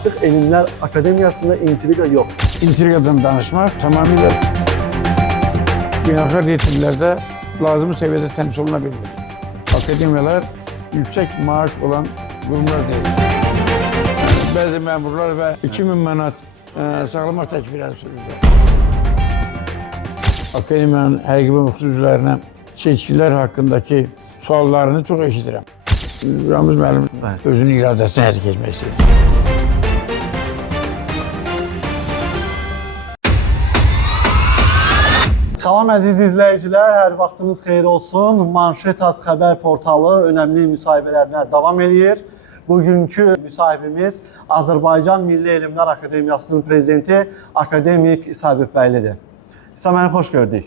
Artıq Elmlər Akademiyasında intriqa yox. İntriqadan danışmaq tamamilə beynəlxalq yetkililərdə lazım səviyyədə təmsil oluna bilmir. Akademiyalar yüksək maaş olan qurumlar deyil. Bəzi məmurlar və 2000 manat sağlamaq təklifləri sürürdü. Akademiyanın həqiqi və müxtüz üzvlərinə seçkilər haqqındakı suallarını çox eşidirəm. Ramiz müəllim özünün iradəsini həyata keçmək istəyir. Salam əziz izləyicilər, hər vaxtınız xeyir olsun. Manşet Az xəbər portalı önəmli müsahibələrinə davam edir. Bugünkü müsahibimiz Azərbaycan Milli Elmlər Akademiyasının prezidenti akademik İsa Həbib bəylidir. İsa məni xoş gördük.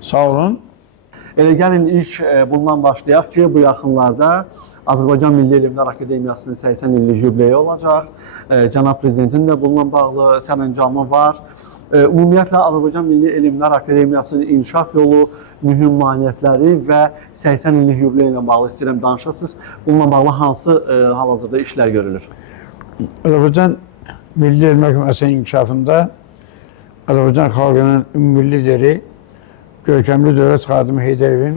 Sağ olun. Elə gəlin ilk bundan başlayaq ki, bu yaxınlarda Azərbaycan Milli Elmlər Akademiyasının 80 illik yubileyi olacaq. Cənab Prezidentin də bununla bağlı sərəncamı var. Ümumiyyətlə, Azərbaycan Milli Elmlər Akademiyasının inkişaf yolu, mühüm maneələri və 80 illik yubileyi ilə bağlı istəyirəm danışasınız. Bununla bağlı hansı hal-hazırda işlər görülür? Azərbaycan Milli Elmlər Akademiyasının inkişafında Azərbaycan xalqının ümumi lideri görkəmli dövlət xadimi Heydəriyevin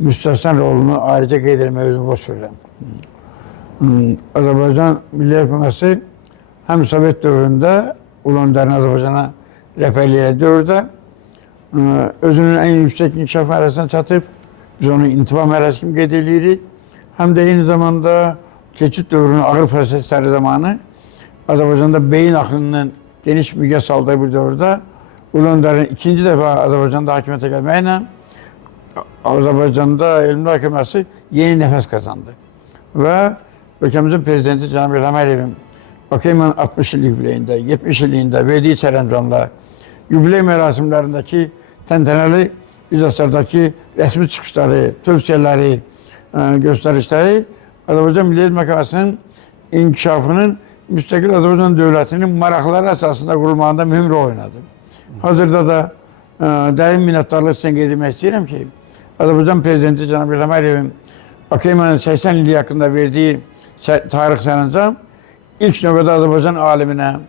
müstəsna rolunu ayrıca qeyd etməyə özümü boş verirəm. Azərbaycan Milli Hökuməti həm Sovet dövründə Ulu Öndərin Azərbaycana rəhbərlik etdiyi dövrdə özünün ən yüksək inkişaf mərhələsinə çatıb, biz onu intiba mərhələsi kimi qeyd edirik. Həm də eyni zamanda keçid dövrünün ağır prosesləri zamanı Azərbaycanda beyin axınının geniş miqyas aldığı bir dövrdə Ulu Öndərin ikinci dəfə Azərbaycanda hakimiyyətə gəlməklə Azərbaycanda Elmlər Akademiyası yeni nəfəs qazandı. Və ölkəmizin prezidenti Cənab İlham Əliyevin Akademiyanın 60 illik yubileyində, 70 illiyində verdiyi sərəncamla yubiley mərasimlərindəki təntənəli iclaslardakı rəsmi çıxışları, tövsiyələri, göstərişləri Azərbaycan Milli Elmlər Akademiyasının inkişafının müstəqil Azərbaycan dövlətinin maraqları əsasında qurulmağında mühüm rol oynadı. Hazırda da dərin minnətdarlıq üçün qeyd etmək istəyirəm ki, Azərbaycan Prezidenti Cənab İlham Əliyevin Akademiyanın 80 illiyi haqqında verdiyi tarix sərəncam ilk növbədə Azərbaycan aliminə,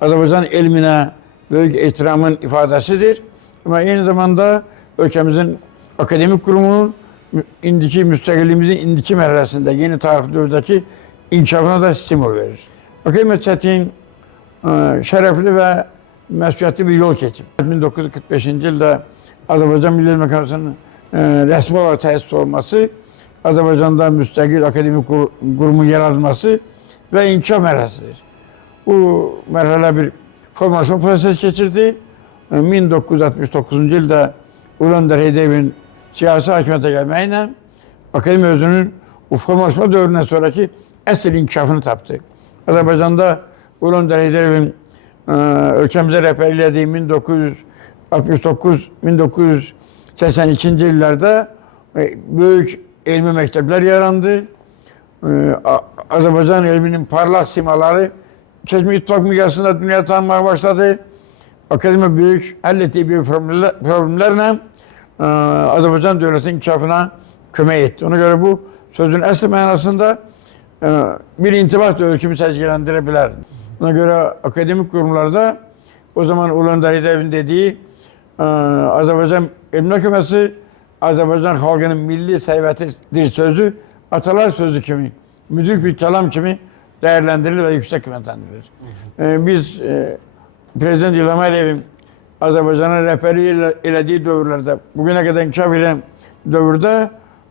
Azərbaycan elminə böyük ehtiramın ifadəsidir. Amma eyni zamanda ölkəmizin akademik qurumunun indiki müstəqilliyimizin indiki mərhələsində yeni tarix dövrdəki inkişafına da stimul verir. Akademiya çətin, şərəfli və məsuliyyətli bir yol keçib. 1945-ci ildə Azərbaycan Milli Elmlər Akademiyasının rəsmi olaraq təsis olunması, Azərbaycanda müstəqil akademik qurumun yaradılması və inkişaf mərhələsidir. Bu mərhələ bir formalaşma prosesi keçirdi. 1969-cu ildə Ulu Öndər Heydəriyevin siyasi hakimiyyətə gəlməklə akademiya özünün bu formalaşma dövründən sonraki əsl inkişafını tapdı. Azərbaycanda Ulu Öndər Heydəriyevin ölkəmizə rəhbərlik elədiyi 1969-1982-ci illərdə böyük elmi məktəblər yarandı. Azərbaycan elminin parlaq simaları Keçmiş İttifaq miqyasında dünyaya tanınmaya başladı. Akademiya böyük həll etdiyi böyük problemlərlə Azərbaycan dövlətinin inkişafına kömək etdi. Ona görə bu sözün əsl mənasında bir intibah dövrü kimi səciyyələndirə bilər. Ona görə akademik qurumlarda o zaman Ulu Öndər Heydəriyevin dediyi Azərbaycan Elmlər Akademiyası Azərbaycan xalqının milli sərvətidir sözü atalar sözü kimi, müdrik bir kəlam kimi dəyərləndirilir və yüksək qiymətləndirilir. Biz Prezident İlham Əliyevin Azərbaycana rəhbərlik elədiyi dövrlərdə, bugünə qədər inkişaf edən dövrdə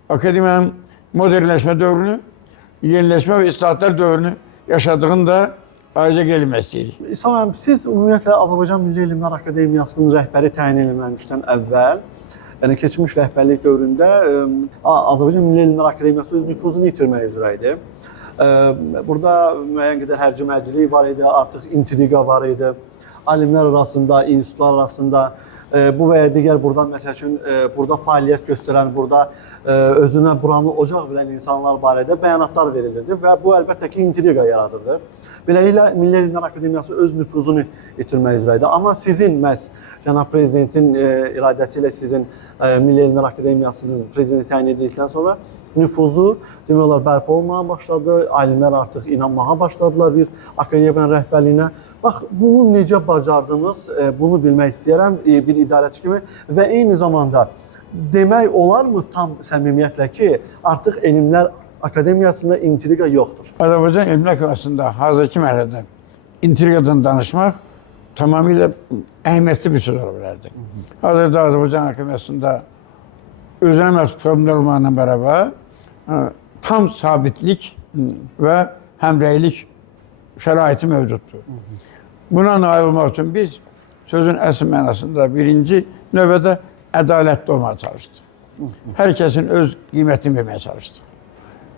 akademiyanın modernləşmə dövrünü, yeniləşmə və islahatlar dövrünü yaşadığını da ayrıca qeyd etmək istəyirik. İsa müəllim, siz ümumiyyətlə Azərbaycan Milli Elmlər Akademiyasının rəhbəri təyin edilməmişdən əvvəl, yəni keçmiş rəhbərlik dövründə Azərbaycan Milli Elmlər Akademiyası öz nüfuzunu itirmək üzrə idi. Burada müəyyən qədər hərci-mərcilik var idi, artıq intriqa var idi. Alimlər arasında, institutlar arasında bu və ya digər buradan məsəl üçün burada fəaliyyət göstərən, burada özünə buranı ocaq bilən insanlar barədə bəyanatlar verilirdi və bu əlbəttə ki, intriqa yaradırdı. Beləliklə, Milli Elmlər Akademiyası öz nüfuzunu itirmək üzrə idi. Amma sizin məhz Cənab Prezidentin iradəsi ilə sizin Milli Elmlər Akademiyasının prezidenti təyin edildikdən sonra nüfuzu demək olar bərpa olmağa başladı. Alimlər artıq inanmağa başladılar bir akademiyanın rəhbərliyinə. Bax, bunu necə bacardınız, bunu bilmək istəyirəm bir idarəçi kimi və eyni zamanda demək olarmı tam səmimiyyətlə ki, artıq Elmlər Akademiyasında intriqa yoxdur? Azərbaycan Elmlər Akademiyasında hazırki mərhələdə intriqadan danışmaq tamamilə əhəmiyyətli bir söz ola bilərdi. Hazırda Azərbaycan Akademiyasında özünə məxsus problemlər olmaqla bərabər tam sabitlik və həmrəylik şəraiti mövcuddur. Buna nail olmaq üçün biz sözün əsl mənasında birinci növbədə ədalətli olmağa çalışdıq. Hər kəsin öz qiymətini verməyə çalışdıq.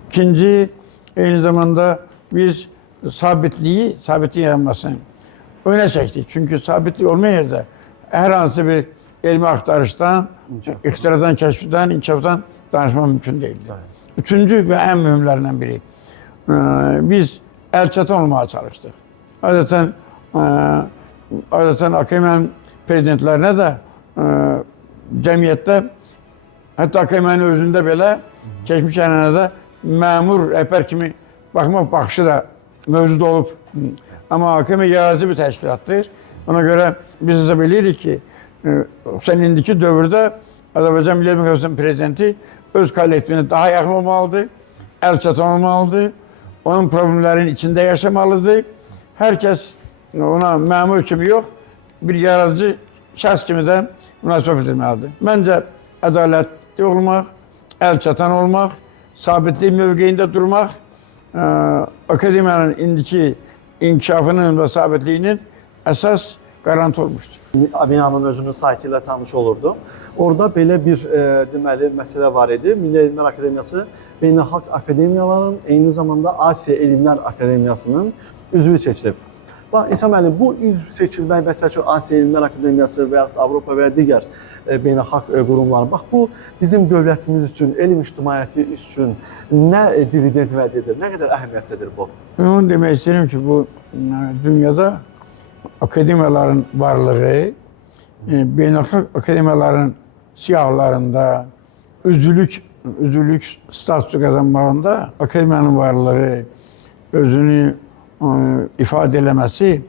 İkinci, eyni zamanda biz sabitliyi yaranmasını öne çəkdik. Çünki sabitlik olmayan yerdə hər hansı bir elmi axtarışdan, ixtiradan, kəşfdən, inkişafdan danışmaq mümkün deyildi. Üçüncü və ən mühümlərindən biri, biz əlçatan olmağa çalışdıq. Adətən akademiyanın prezidentlərinə də cəmiyyətdə, hətta akademiyanın özündə belə, keçmiş ənənədə məmur rəhbər kimi baxmaq baxışı da mövcud olub. Amma akademiya yaradıcı bir təşkilatdır. Ona görə biz hesab edirik ki, xüsusən indiki dövrdə Azərbaycan Milli Elmlər Akademiyasının prezidenti öz kollektivinə daha yaxın olmalıdır, əlçatan olmalıdır, onun problemlərinin içində yaşamalıdır. Hər kəs ona məmur kimi yox, bir yaradıcı şəxs kimi də münasibət bildirməlidir. Məncə ədalətli olmaq, əlçatan olmaq, sabitlik mövqeyində durmaq, akademiyanın indiki inkişafının və sabitliyinin əsas qarantı olmuşdur. Binanın özünün saytı ilə tanış olurdu. Orada belə bir deməli məsələ var idi. Milli Elmlər Akademiyası Beynəlxalq Akademiyaların, eyni zamanda Asiya Elmlər Akademiyasının üzvü seçilib. Bax, İsa müəllim, bu üzv seçilmək, məsəl üçün Asiya Elmlər Akademiyası və yaxud Avropa və ya digər beynəlxalq qurumlar, bax, bu bizim dövlətimiz üçün, elm ictimaiyyəti üçün nə dividend vəd edir, nə qədər əhəmiyyətlidir bu? Ben onu demək istəyirəm ki, bu dünyada akademiyaların varlığı, beynəlxalq akademiyaların siyahlarında üzvlük statusu qazanmağında akademiyanın varlığı, özünü ifadə eləməsi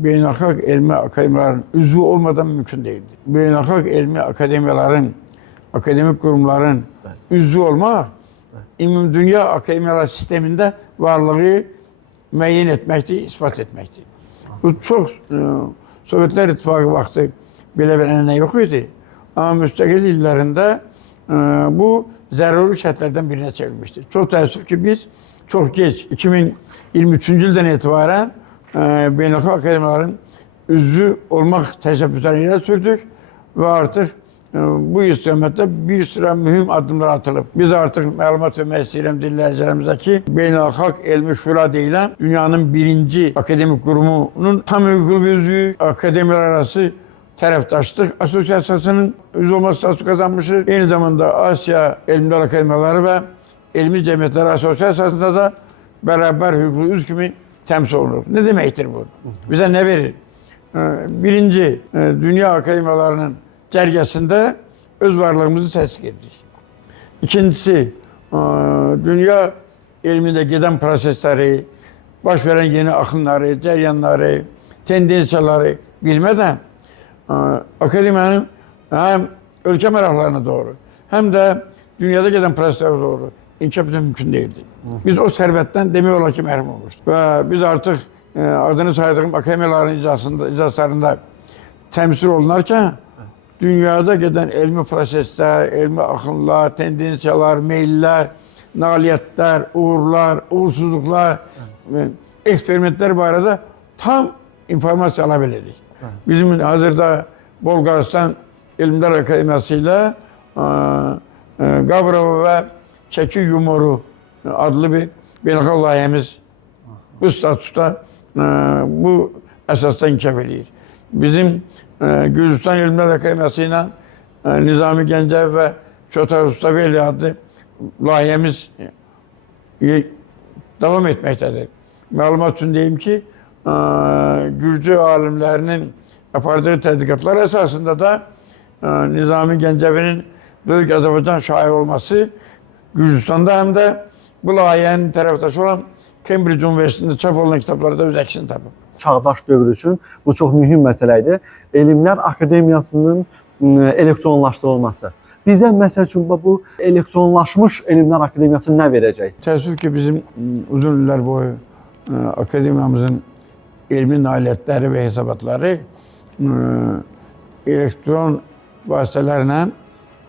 beynəlxalq elmi akademiyaların üzvü olmadan mümkün değildir. Beynəlxalq elmi akademiyaların, akademik kurumların üzvü olmaq, ümumdünya akademiyalar sistemində varlığı müəyyən etməkdir, ispat etməkdir. Bu çox Sovetlər İttifaqı vaxtı belə bir ənənə yox idi. Amma müstəqil illərində bu zəruri şərtlərdən birinə çevrilmişdir. Çox təəssüf ki, biz çox geç, 2023-cü ildən etibarən beynəlxalq akademiyaların üzvü olmaq təşəbbüslərini irəli sürdük və artıq bu istiqamətdə bir sıra mühüm addımlar atılıb. Biz artıq məlumat vermək istəyirəm dinləyicilərimizə ki, Beynəlxalq Elmi Şura deyilən dünyanın birinci akademik qurumunun tam hüquqlu bir üzvü, akademiyalar arası tərəfdaşlıq asosiasiyasının üzv olma statusu qazanmışıq. Eyni zamanda Asiya Elmlər Akademiyaları və Elmi Cəmiyyətlər Asosiasiyasında da bərabər hüquqlu üzv kimi təmsil olunur. Ne deməkdir bu? Bizə nə verir? Birinci, dünya akademiyalarının cərgəsində öz varlığımızı təsdiq edirik. İkincisi, dünya elmində gedən prosesləri, baş verən yeni axınları, cəryanları, tendensiyaları bilmədən akademiyanın həm ölkə maraqlarına doğru, həm də dünyada gedən proseslərə doğru inkişaf etmək mümkün değildir. Biz o sərvətdən demək olar ki, məhrum olmuşdur. Və biz artıq adını saydığım akademiyaların iclaslarında təmsil olunarkən dünyada gedən elmi proseslər, elmi axınlar, tendensiyalar, meyllər, nailiyyətlər, uğurlar, uğursuzluqlar, eksperimentlər barədə tam informasiya ala bilirik. Bizim hazırda Bolqarıstan Elmlər Akademiyası ilə Qabrova və Çəki Yumoru adlı bir beynəlxalq layihəmiz bu statusda bu əsasda inkişaf edir. Bizim Gürcistan İlmlər Akademiyası ilə Nizami Gəncəvi və Çotar Ustaveli adlı layihəmiz davam etməkdədir. Məlumat üçün deyim ki, Gürcü alimlərinin apardığı tədqiqatlar əsasında da Nizami Gəncəvinin Böyük Azərbaycan şairi olması Gürcüstanda həm də bu layihənin tərəfdaşı olan Cambridge Üniversitesində çap olunan kitablarda öz əksini tapıb. Çağdaş dövr üçün bu çox mühüm məsələ idi. Elmlər Akademiyasının elektronlaşdırılması. Bizə məsəl üçün bu elektronlaşmış Elmlər Akademiyası nə verəcək? Təəssüf ki, bizim uzun illər boyu akademiyamızın elmi nailiyyətləri və hesabatları elektron vasitələrlə,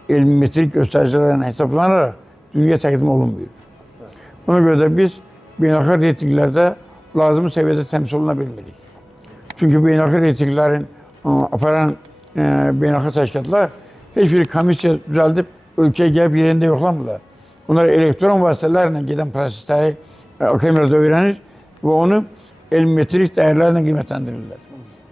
elmi metrik göstəricilərlə hesablanaraq dünya təqdim olunmuyor. Ona görə də biz beynəlxalq reytinqlərdə lazım səviyyədə təmsil oluna bilmirik. Çünki beynəlxalq reytinqlərin aparan beynəlxalq təşkilatlar heç bir komissiya düzəldib ölkəyə gəlib yerində yoxlamırlar. Onlar elektron vasitələrlə gedən prosesləri akademiyada öyrənir və onu elmi metrik dəyərlərlə qiymətləndirirlər.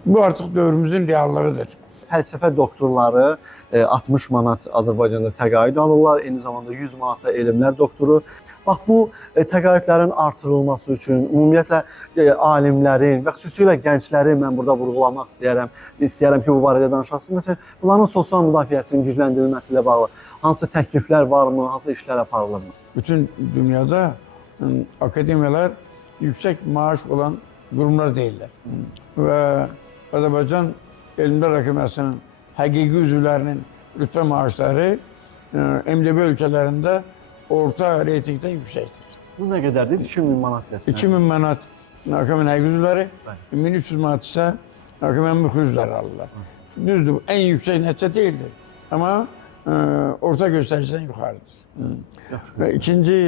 Bu artıq dövrümüzün reallığıdır. Fəlsəfə doktorları 60 manat Azərbaycanda təqaüd alırlar, eyni zamanda 100 manat da elmlər doktoru. Bax, bu təqaüdlərin artırılması üçün ümumiyyətlə alimlərin və xüsusilə gəncləri mən burada vurğulamaq istəyərəm. İstəyərəm ki, bu barədə danışasınız. Məsələn, bunların sosial müdafiəsinin gücləndirilməsi ilə bağlı hansı təkliflər varmı, hansı işlər aparılırmı? Bütün dünyada akademiyalar yüksək maaş olan qurumlar deyirlər. Və Azərbaycan Elmlər Akademiyasının həqiqi üzvlərinin rütbə maaşları MDB ölkələrində orta reytingdən yüksəkdir. Bu nə qədərdir? 2000 manat desən. 2000 manat akademiyanın həqiqi üzvləri, 1300 manat isə akademiyanın müxlis üzvləri alırlar. Düzdür, ən yüksək nəticə deyildir. Amma orta göstəricidən yuxarıdır. Və ikinci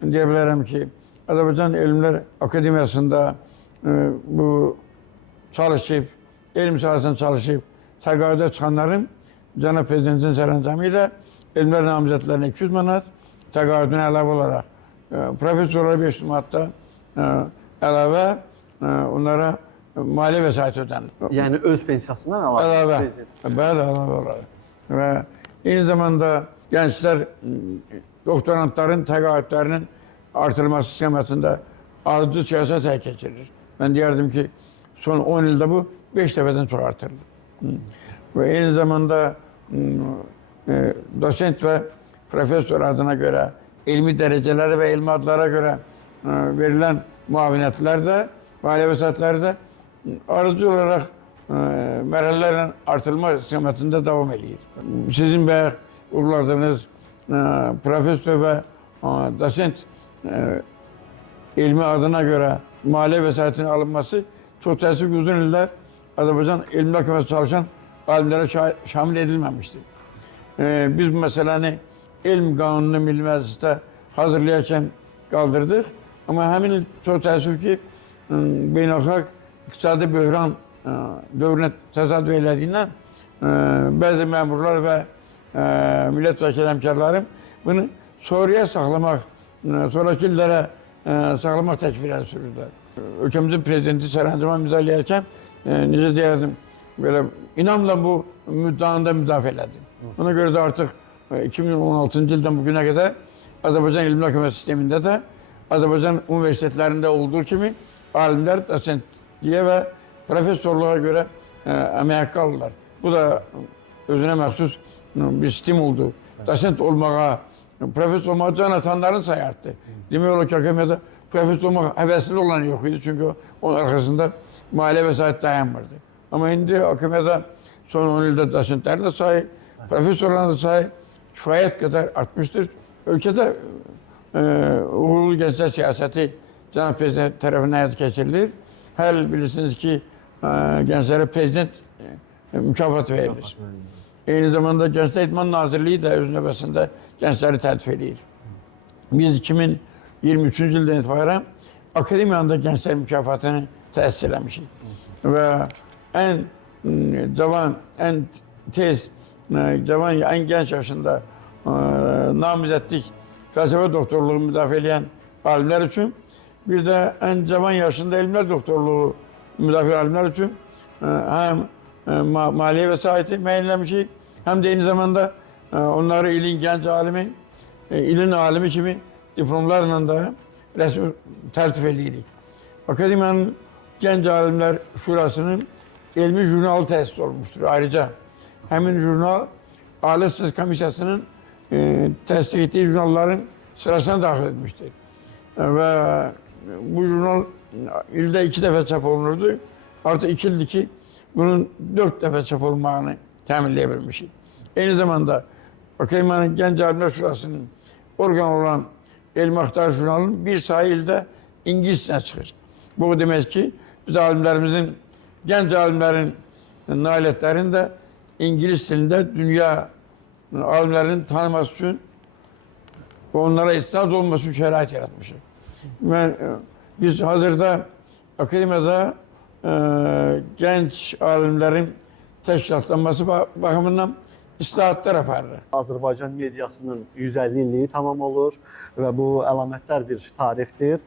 deyə bilərəm ki, Azərbaycan Elmlər Akademiyasında bu çalışıb, elm sahəsində çalışıb, təqaüdə çıxanların Cənab Prezidentin sərəncamı ilə elmlər namizədlərinə 200 manat, təqaüdünə əlavə olaraq professorlara 500 manat da əlavə onlara maliyyə vəsaiti ödənir. Yəni öz pensiyasından əlavə? Bəli, əlavə olaraq. Və eyni zamanda gənclər, doktorantların təqaüdlərinin artırılması istiqamətində ardıcı siyasət həyata keçirilir. Mən deyərdim ki, son 10 ildə bu 5 dəfədən çox artırılır. Və eyni zamanda dosent və professor adına görə, elmi dərəcələri və elmi adlara görə verilən müavinətlər də, maliyyə vəsaitləri də arıcı olaraq mərhələlərlə artırılma istiqamətində davam edir. Sizin bayaq vurguladığınız professor və dosent elmi adına görə maliyyə vəsaitinin alınması çox təəssüf ki, uzun illər Azərbaycan Elmlər Akademiyasında çalışan alimlərə şamil edilməmişdir. Biz bu məsələni elm qanununu Milli Məclisdə hazırlayarkən qaldırdıq. Amma həmin il çox təəssüf ki, beynəlxalq iqtisadi böhran dövrünə təsadüf elədiyindən bəzi məmurlar və millət vəkili həmkarlarım bunu sonraya saxlamaq, sonraki illərə saxlamaq təkvirləri sürürdülər. Ölkəmizin prezidenti sərəncama imzalayarkən necə deyərdim, belə inamla bu müddanı da müdafiə elədi. Ona görə də artıq 2016-cı ildən bugünə qədər Azərbaycan Elmlər Akademiyası sistemində də Azərbaycan universitetlərində olduğu kimi alimlər dosentliyə və professorluğa görə əmək haqqı alırlar. Bu da özünə məxsus bir stimuldur. Dosent olmağa, professor olmağa can atanların sayı artdı. Demək olar ki, akademiyada professor olmaq həvəsli olan yox idi, çünki onun arxasında maliyyə vəsait dayanmırdı. Amma indi akademiyada son 10 ildə dosentlərin də sayı, professorların da sayı kifayət qədər artmışdır. Ölkədə uğurlu gənclər siyasəti Cənab Prezident tərəfindən həyata keçirilir. Hər il bilirsiniz ki, gənclərə prezident mükafat verilir. Eyni zamanda Gənclər İdman Nazirliyi də öz növbəsində gəncləri təltif edir. Biz 2023-cü ildən etibarən akademiyanın da gənclər mükafatını təsis eləmişik. Və ən cavan, ən tez, ən gənc yaşında namizədlik fəlsəfə doktorluğu müdafiə edən alimlər üçün, bir də ən cavan yaşında elmlər doktorluğu müdafiə alimlər üçün həm maliye vesayeti müəyyənləmişik. Həm də eyni zamanda onları ilin gənc alimi, ilin alimi kimi diplomlarla da rəsmi təltif edirik. Akademiyanın Gənc Alimlər Şurasının elmi jurnalı təsis olmuşdur. Ayrıca həmin jurnal Ali Stres Komissiyasının təsdiq etdiyi jurnalların sırasına daxil etmişdir. Və bu jurnal ildə 2 dəfə çap olunurdu. Artıq 2 ildir ki, bunun 4 dəfə çap olmağını təminləyə bilmişik. Eyni zamanda Akademiyanın Gənc Alimlər Şurasının orqan olan Elmi Axtarış jurnalının bir sayı ildə İngiliscə çıxır. Bu demək ki, biz alimlərimizin, gənc alimlərin nailiyyətlərini də İngilis dilində dünya alimlərinin tanıması üçün və onlara istinad olması üçün şərait yaratmışıq. Biz hazırda akademiyada gənc alimlərin təşkilatlanması baxımından islahatlar aparır. Azərbaycan mediasının 150 illiyi tamam olur və bu əlamətdar bir tarixdir.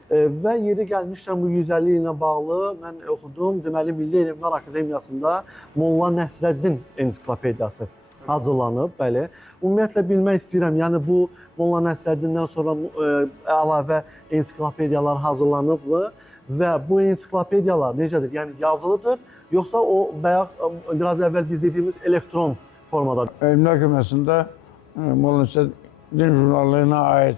Və yeri gəlmişkən bu 150 ilə bağlı mən oxudum. Deməli, Milli Elmlər Akademiyasında Molla Nəsrəddin ensiklopediyası hazırlanıb, bəli. Ümumiyyətlə bilmək istəyirəm, yəni bu Molla Nəsrəddindən sonra əlavə ensiklopediyalar hazırlanıbmı və bu ensiklopediyalar necədir? Yəni yazılıdır, yoxsa o bayaq biraz əvvəl biz dediyimiz elektron formada? Elmlər Akademiyasında Molla Nəsrəddin jurnallığına aid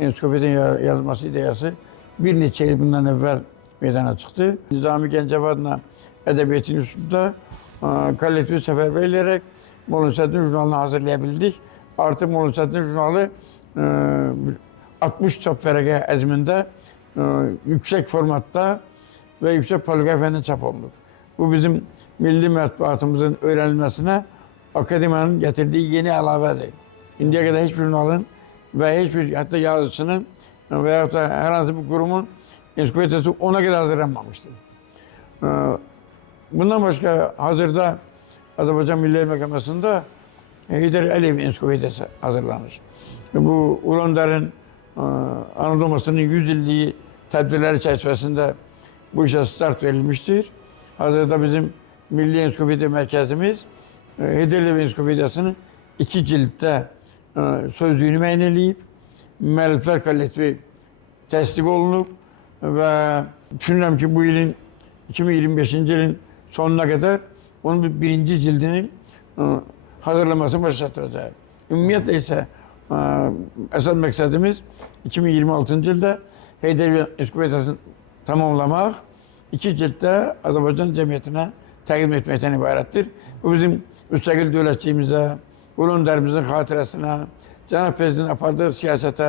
ensiklopediyanın yazılması ideyası bir neçə il bundan əvvəl meydana çıxdı. Nizami Gəncəvadla Ədəbiyyat İnstitutunda kollektiv səfərbər edərək Molla Nəsrəddin jurnalını hazırlaya bildik. Artıq Molla Nəsrəddin jurnalı 60 çap vərəqə əzmində yüksək formatda və yüksək poliqrafiyanın çap olunub. Bu bizim milli mətbuatımızın öyrənilməsinə Akademiyanın gətirdiyi yeni əlavədir. İndiyə qədər heç bir jurnalın və heç bir hətta yazıcının və yaxud da hər hansı bir qurumun ensiklopediyası ona qədər hazırlanmamışdır. Bundan başqa hazırda Azərbaycan Milli Elmlər Akademiyasında Heydər Əliyev ensiklopediyası hazırlanır. Bu Ulu Önder'in anadolmasının 100 illiyi tədbirləri çərçivəsində bu işə start verilmişdir. Hazırda bizim Milli Ensiklopediya Mərkəzimiz Heydər Əliyev ensiklopediyasını 2 cilddə sözlüyünü müəyyən edib, müəlliflər kollektivi təsdiq olunub və düşünürəm ki, bu ilin 2025-ci ilin sonuna qədər onun birinci cildinin hazırlanmasını başa çatdıracaq. Ümumiyyətlə isə əsas məqsədimiz 2026-cı ildə Heydər Əliyev ensiklopediyasını tamamlamaq, 2 cilddə Azərbaycan cəmiyyətinə təqdim etməkdən ibarətdir. Bu bizim müstəqil dövlətçiyimizə, Ulu Öndərimizin xatirəsinə, Cənab Prezidentin apardığı siyasətə,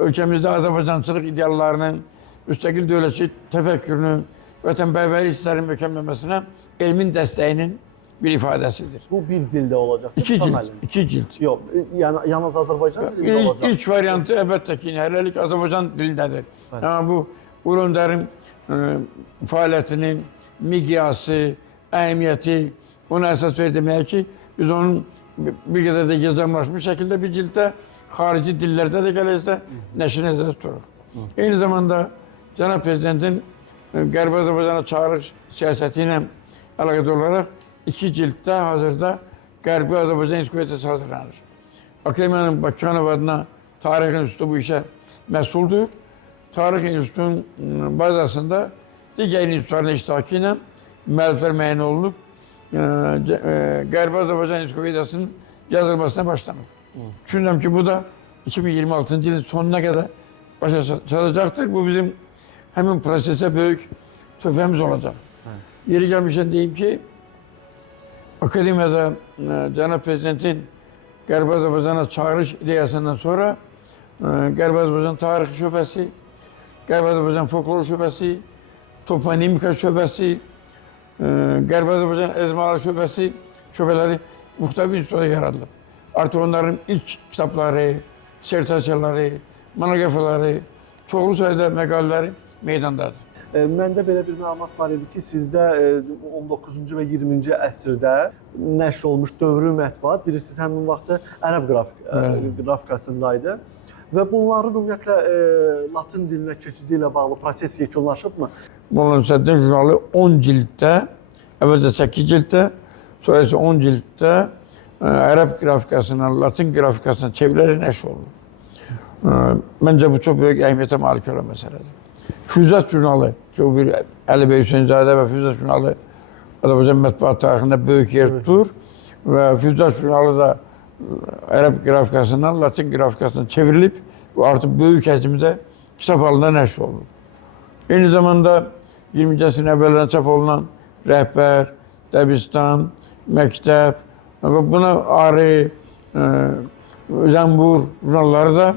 ölkəmizdə Azərbaycançılıq ideallarının, müstəqil dövlətçi təfəkkürünün, vətənpərvərlik hisslərinin möhkəmlənməsinə elmin dəstəyinin bir ifadəsidir. Bu bir dildə olacaq. 2 cilt, 2 cilt. Yox, yalnız Azərbaycan dilində olacaq. İlk variantı əlbəttə ki, hələlik Azərbaycan dilindədir. Amma bu Ulu Önderin fəaliyyətinin miqyası, əhəmiyyəti ona əsas verir demək ki, biz onun bir qədər də gecəmlaşmış şəkildə bir cilddə xarici dillərdə də gələcəkdə nəşr nəzərdə tuturuq. Eyni zamanda Cənab Prezidentin Qərbi Azərbaycana çağırış siyasəti ilə əlaqədar olaraq 2 cilddə hazırda Qərbi Azərbaycan ensiklopediyası hazırlanır. Akademiyanın Bakıxanov adına Tarix İnstitutu bu işə məsuldur. Tarix İnstitutunun bazasında digər institutların iştirakı ilə müəlliflər müəyyən olunub, Qərbi Azərbaycan ensiklopediyasının yazılmasına başlanıb. Düşünürəm ki, bu da 2026-cı ilin sonuna qədər başa çatacaqdır. Bu bizim həmin prosesə böyük töhfəmiz olacaq. Yeri gəlmişdən deyim ki, Akademiyada Cənab Prezidentin Qərbi Azərbaycana çağırış ideyasından sonra Qərbi Azərbaycan Tarixi şöbəsi, Qərbi Azərbaycan Folklor şöbəsi, Toponimika şöbəsi, Qərbi Azərbaycan Ezmalar şöbələri müxtəlif institutlarda yaradılıb. Artıq onların ilk kitabları, sertasiyaları, monoqrafiyaları, çoxlu sayıda məqalələri meydandadır. Məndə belə bir məlumat var idi ki, sizdə 19-cu və 20-ci əsrdə nəşr olmuş dövrü mətbuat, birisi həmin vaxtı ərəb qrafikasındaydı. Və bunların ümumiyyətlə Latın dilinə keçidi ilə bağlı proses yekunlaşıbmı? Molla Nəsrəddin jurnalı 10 cilddə əvvəlcə 8 cilddə, sonra isə 10 cilddə ərəb qrafikasına, latin qrafikasına çevrilərək nəşr olunur. Məncə bu çox böyük əhəmiyyətə malik olan məsələdir. Füzat jurnalı, ki o bir Əli Bəy Hüseynzadə və Füzat jurnalı Azərbaycan mətbuat tarixində böyük yer tutur və Füzat jurnalı da ərəb qrafikasından latin qrafikasına çevrilib və artıq böyük həcmdə kitab halında nəşr olunur. Eyni zamanda 20-ci əsrin əvvəllərində çap olunan Rəhbər, Dəbistan, Məktəb və buna Ari, Zənbur jurnalları da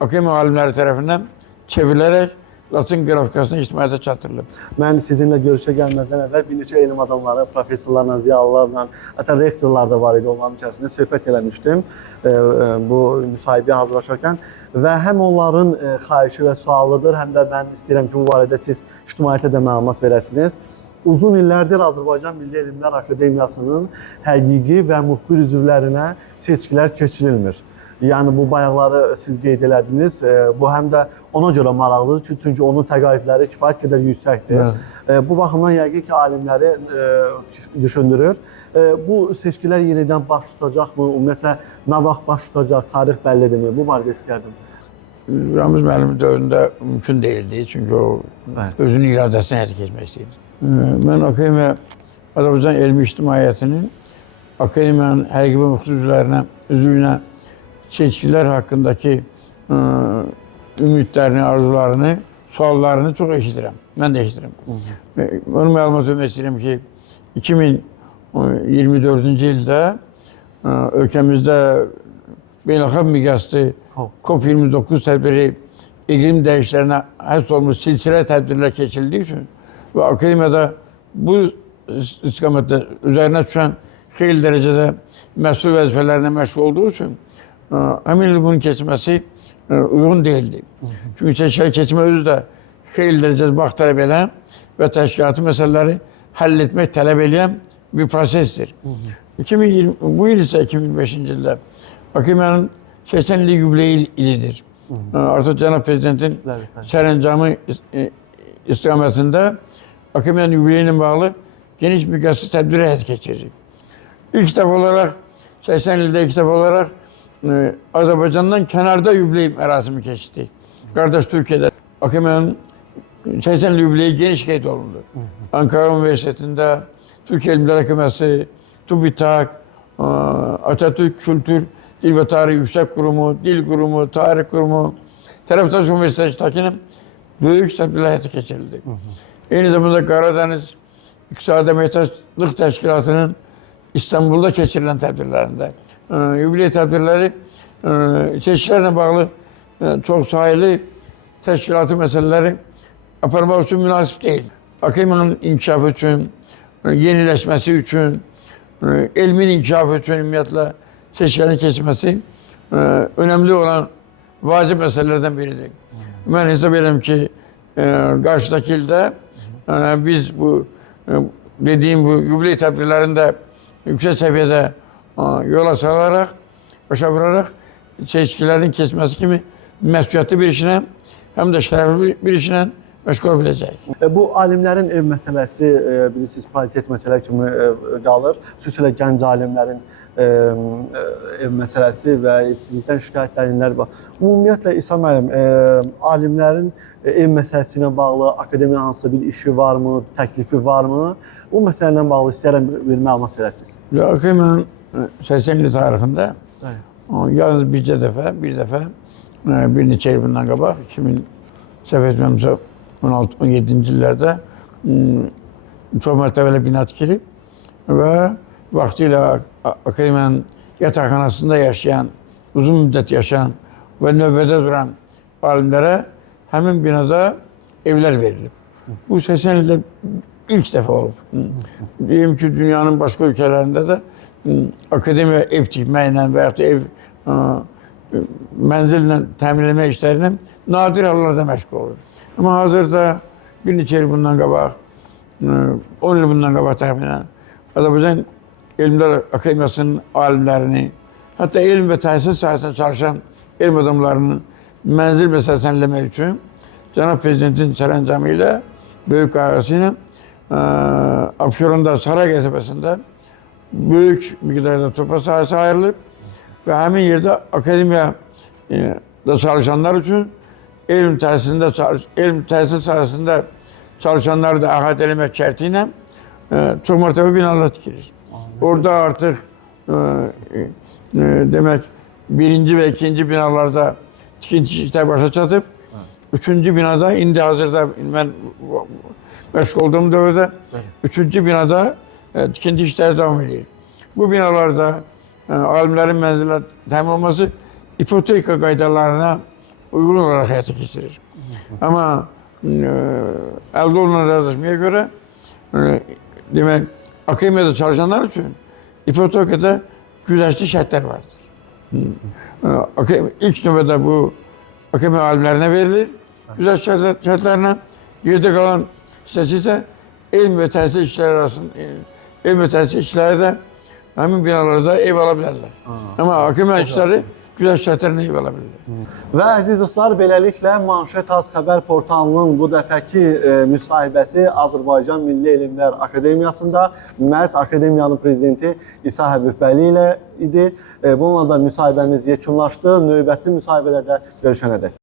akademiya alimləri tərəfindən çevrilərək latin qrafikasına ictimaiyyətə çatdırılıb. Mən sizinlə görüşə gəlməzdən əvvəl bir neçə elm adamları, professorlarla, ziyalılarla, hətta rektorlar da var idi, onların içərisində söhbət eləmişdim bu müsahibəyə hazırlaşarkən və həm onların xahişi və sualıdır, həm də mən istəyirəm ki, bu barədə siz ictimaiyyətə də məlumat verəsiniz. Uzun illərdir Azərbaycan Milli Elmlər Akademiyasının həqiqi və müxbir üzvlərinə seçkilər keçirilmir. Yəni bu bayaqları siz qeyd elədiniz. Bu həm də ona görə maraqlıdır ki, çünki onun təqaüdləri kifayət qədər yüksəkdir. Bu baxımdan yəqin ki, alimləri düşündürür. Bu seçkilər yenidən baş tutacaqmı? Ümumiyyətlə nə vaxt baş tutacaq? Tarix bəllidirmi? Bu barədə istəyərdim. Ramiz müəllimin dövründə mümkün deyildi, çünki o özünün iradəsini həyata keçmək istəyirdi. Mən akademiya, Azərbaycan elmi ictimaiyyətinin akademiyanın həqiqi və müxbir üzvünə seçkilər haqqındakı ümidlərini, arzularını, suallarını çox eşidirəm. Mən də eşidirəm. Onu məlumat vermək istəyirəm ki, 2024-cü ildə ölkəmizdə beynəlxalq miqyaslı COP29 tədbiri iqlim dəyişikliklərinə həsr olmuş silsilə tədbirlər keçirildiyi üçün və akademiyada bu istiqamətdə üzərinə düşən xeyli dərəcədə məsul vəzifələrlə məşğul olduğu üçün həmin il bunun keçməsi uyğun deyildi. Çünki seçkiyə keçmə özü də xeyli dərəcədə vaxt tələb edən və təşkilatı məsələləri həll etmək tələb edən bir prosesdir. Bu il isə 2025-ci ildə akademiyanın 80 illik yubileyi ilidir. Artıq Cənab Prezidentin sərəncamı istiqamətində akademiyanın yubileyi ilə bağlı geniş miqyaslı tədbir həyata keçiririk. İlk dəfə olaraq, 80 ildə ilk dəfə olaraq Azərbaycandan kənarda yubiley mərasimi keçdi. Qardaş Türkiyədə akademiyanın 80 illik yubileyi geniş qeyd olundu. Ankara Üniversitetində Türkiyə Elmlər Akademiyası, TÜBİTAK, Atatürk Kültür, Dil və Tarih Yüksək Qurumu, Dil Qurumu, Tarih Qurumu, Tərəfdaş Üniversitetinin böyük tədbirlər həyata keçirildi. Eyni zamanda Qaradəniz İqtisadi Əməkdaşlıq Təşkilatının İstanbulda keçirilən tədbirlərində yubiley tədbirləri seçkilərlə bağlı çox sayılı təşkilatı məsələləri aparmaq üçün münasib deyil. Akademiyanın inkişafı üçün, yeniləşməsi üçün, elmin inkişafı üçün ümumiyyətlə seçkilərin keçməsi önəmli olan vacib məsələlərdən biridir. Mən hesab edirəm ki, qarşıdakı ildə biz bu dediyim bu yubiley tədbirlərində yüksək səviyyədə yola salaraq, başa vuraraq seçkilərin keçməsi kimi məsuliyyətli bir işlə, həm də şərəfli bir işlə məşğul ola biləcək. Bu alimlərin ev məsələsi, bilirsiniz, prioritet məsələ kimi qalır. Xüsusilə gənc alimlərin ev məsələsi və işsizlikdən şikayətlənənlər var. Ümumiyyətlə, İsa müəllim, alimlərin ev məsələsi ilə bağlı akademiya hansısa bir işi varmı, təklifi varmı? Bu məsələ ilə bağlı istəyərəm bir məlumat verəsiniz. Akademiyanın 80 il tarixində yalnız bir dəfə, bir neçə il bundan qabaq, 2000 etməmsə 16-17-ci illərdə çox mərtəbəli bina tikilib və vaxtilə akademiyanın yataqxanasında yaşayan, uzun müddət yaşayan və növbədə duran alimlərə həmin binada evlər verilib. Bu 80 ildə ilk dəfə olub. Deyim ki, dünyanın başqa ölkələrində də akademiya ev tikməklə və yaxud da ev mənzillə təmin etmə işlərinə nadir hallarda məşğul olur. Amma hazırda bir neçə il bundan qabaq, 10 il bundan qabaq təxminən Azərbaycan Elmlər Akademiyasının alimlərini, hətta elm və təhsil sahəsində çalışan elm adamlarının mənzil məsələsini eləmək üçün Cənab Prezidentin sərəncamı ilə, böyük qayğısı ilə Abşeron'da Saray qəsəbəsində böyük miqdarda torpaq sahəsi ayrılıb və həmin yerdə akademiya da çalışanlar üçün elm təhsil sahəsində çalışanları da əhatə eləmək şərti ilə çox mərtəbə binalar tikilir. Orada artıq demək birinci və ikinci binalarda tikinti işləri başa çatıb. Üçüncü binada indi hazırda mən məşğul olduğum dövrdə üçüncü binada tikinti işləri devam edir. Bu binalarda alimlərin mənzillə təmin olması ipoteka qaydalarına uyğun olaraq həyata keçirir. Amma əldə olunan razılaşmaya görə demək akademiyada çalışanlar üçün ipotekada güzəştli şərtlər vardır. İlk növbədə bu akademiya alimlərinə verilir. Güzəştli şərtlərlə yerdə qalan hissəsi isə elm və təhsil işləri arasında elm və təhsil işləri də həmin binalarda ev ala bilərlər. Amma akademiya işləri güzəştli şərtlərlə ev ala bilirlər. Və əziz dostlar, beləliklə Manşet Az Xəbər portalının bu dəfəki müsahibəsi Azərbaycan Milli Elmlər Akademiyasında məhz akademiyanın prezidenti İsa Həbibbəli ilə idi. Bununla da müsahibəmiz yekunlaşdı. Növbəti müsahibələrdə görüşənədək.